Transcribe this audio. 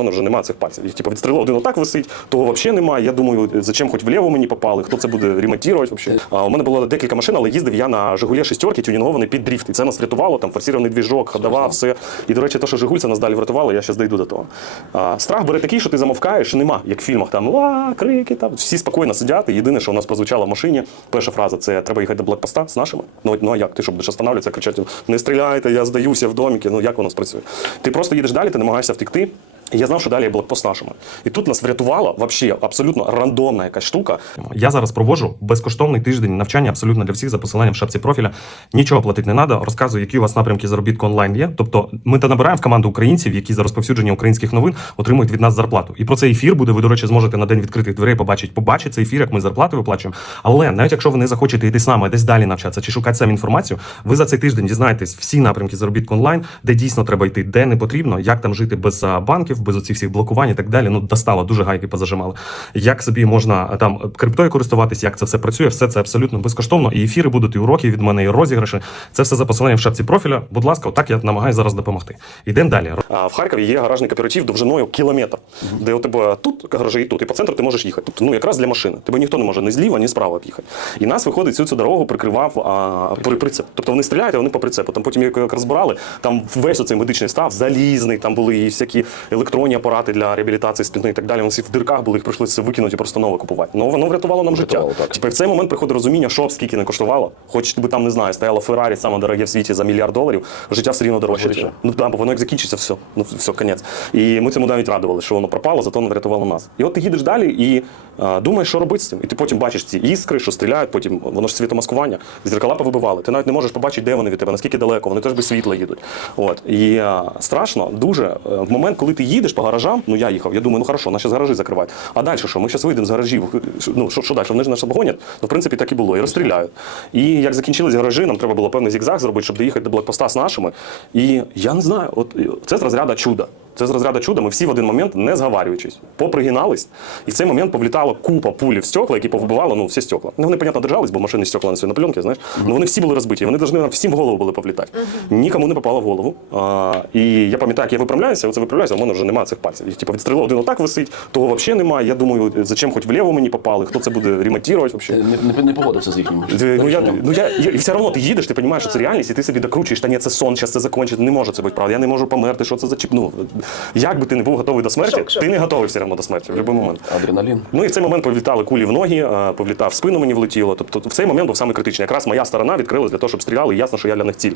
мене вже немає цих пальців. Їх типу відстрілив один отак висить, того взагалі немає. Я думаю, зачем хоч вліво мені попали, хто це буде ремонтувати взагалі. А у мене було декілька машин, але їздив я на Жигулі шістерки, тюнінгований під дріфт. І це нас врятувало, там форсірований двіжок, ходова, все. І, до речі, те, що Жигуль це нас далі врятувало, я зараз дійду до того. А, страх бере такий, що ти замовкаєш, нема, як в фільмах, там ла, крики, там всі спокійно сидять. І єдине, що у нас прозвучало в машині, перша фраза це треба їхати до блокпоста з нашими. Ну, ну а як? Ти що будеш останавливатися, кричати, не стріляйте, я здаюся в доміки. Ну як воно спрацює? Ти просто їдеш далі, ти намагаєшся втекти. Я знав, що далі є блокпост нашими. І тут нас врятувала вообще абсолютно рандомна якась штука. Я зараз проводжу безкоштовний тиждень навчання абсолютно для всіх за посиланням в шапці профіля. Нічого платити не треба. Розказую, які у вас напрямки заробітку онлайн є. Тобто ми та набираємо в команду українців, які за розповсюдження українських новин отримують від нас зарплату. І про цей ефір буде. Ви, до речі, зможете на день відкритих дверей побачити, побачити цей ефір, як ми зарплати виплачуємо. Але навіть якщо ви не захочете йти з нами десь далі навчатися чи шукати самі інформацію, ви за цей тиждень дізнаєтесь всі напрямки заробітку онлайн, де дійсно треба йти, де не потрібно, як там жити без а, без оцих всіх блокувань і так далі. Ну достало, дуже гайки позажимали. Як собі можна там криптою користуватись, як це все працює, все це абсолютно безкоштовно. І ефіри будуть, і уроки від мене, і розіграші. Це все за посиланням в шапці профіля. Будь ласка, отак я намагаюся зараз допомогти. Йдемо далі. А в Харкові є гаражний кооператив довжиною кілометр, де у тебе тут гаражі і тут, і по центру ти можеш їхати. Тобто, ну якраз для машини. Тебе ніхто не може ні зліва, ні справа об'їхати. І нас виходить всю цю дорогу прикривав а, при прицеп. Тобто вони стріляють, а вони по прицепу. Там потім як як розбирали, там весь оцей медичний став залізний, там були і всякі електронні апарати для реабілітації спини і так далі. Вони всі в дирках були, їх прийшлося викинути і просто нове купувати. Ну воно врятувало нам життя. Врятувало, так. Типу, в цей момент приходить розуміння, що б скільки не коштувало. Хоч би там не знаю, стояло Феррарі, саме дороге в світі за мільярд доларів, життя все рівно дорожче. Ну там, бо воно як закінчиться, все. Ну все, конець. І ми цьому навіть радували, що воно пропало, зато воно врятувало нас. І от ти їдеш далі і а, думаєш, що робити з цим. І ти потім бачиш ці іскри, що стріляють, потім воно ж світомаскування, зеркала повибивали. Ти навіть не можеш побачити, де вони від тебе, наскільки далеко, вони теж без світла їдуть. От. І а, страшно дуже. е, В момент, коли ти їдеш по гаражам, ну я їхав, я думаю, ну хорошо, наші гаражі закривають. А далі що? Ми зараз вийдемо з гаражів. Ну що, що далі? Вони ж нас обгонять. Ну, в принципі, так і було. І розстріляють. І як закінчились гаражі, нам треба було певний зігзаг зробити, щоб доїхати до блокпоста з нашими. І я не знаю, от це з розряду чуда. Це з розряду чуда. Ми всі в один момент, не зговарюючись, попригинались, і в цей момент повлітала купа пулів в стекла, які повибивали ну, всі стекла. Ну, вони, понятно, держались, бо машини стекла на на пленки, знаєш. Ну вони всі були розбиті. Вони повинні нам всім в голову були повлітати. Нікому не попало в голову. А, і я пам'ятаю, як я виправляюся, оце виправляюся, а в мене вже немає цих пальців. Типу відстрілив один отак висить, того взагалі немає. Я думаю, зачем хоч вліво мені попали, хто це буде ремонтувати взагалі. Не, не, не погодився з їхнім. Ну, я, ну, я, і все одно ти їдеш, ти розумієш, що це реальність, і ти собі докручуєш, та ні, це сон, зараз це закінчиться, не може це бути правда. Я не можу померти, що це за чіп. Ну, як би ти не був готовий до смерті, Шок, шок. ти не готовий все одно до смерті в будь-який момент. Адреналін. Ну і в цей момент повлітали кулі в ноги, повлітав в спину мені влетіло. Тобто в цей момент був саме критичний. Якраз моя сторона відкрилась для того, щоб стріляли, і ясно, що я для них ціль.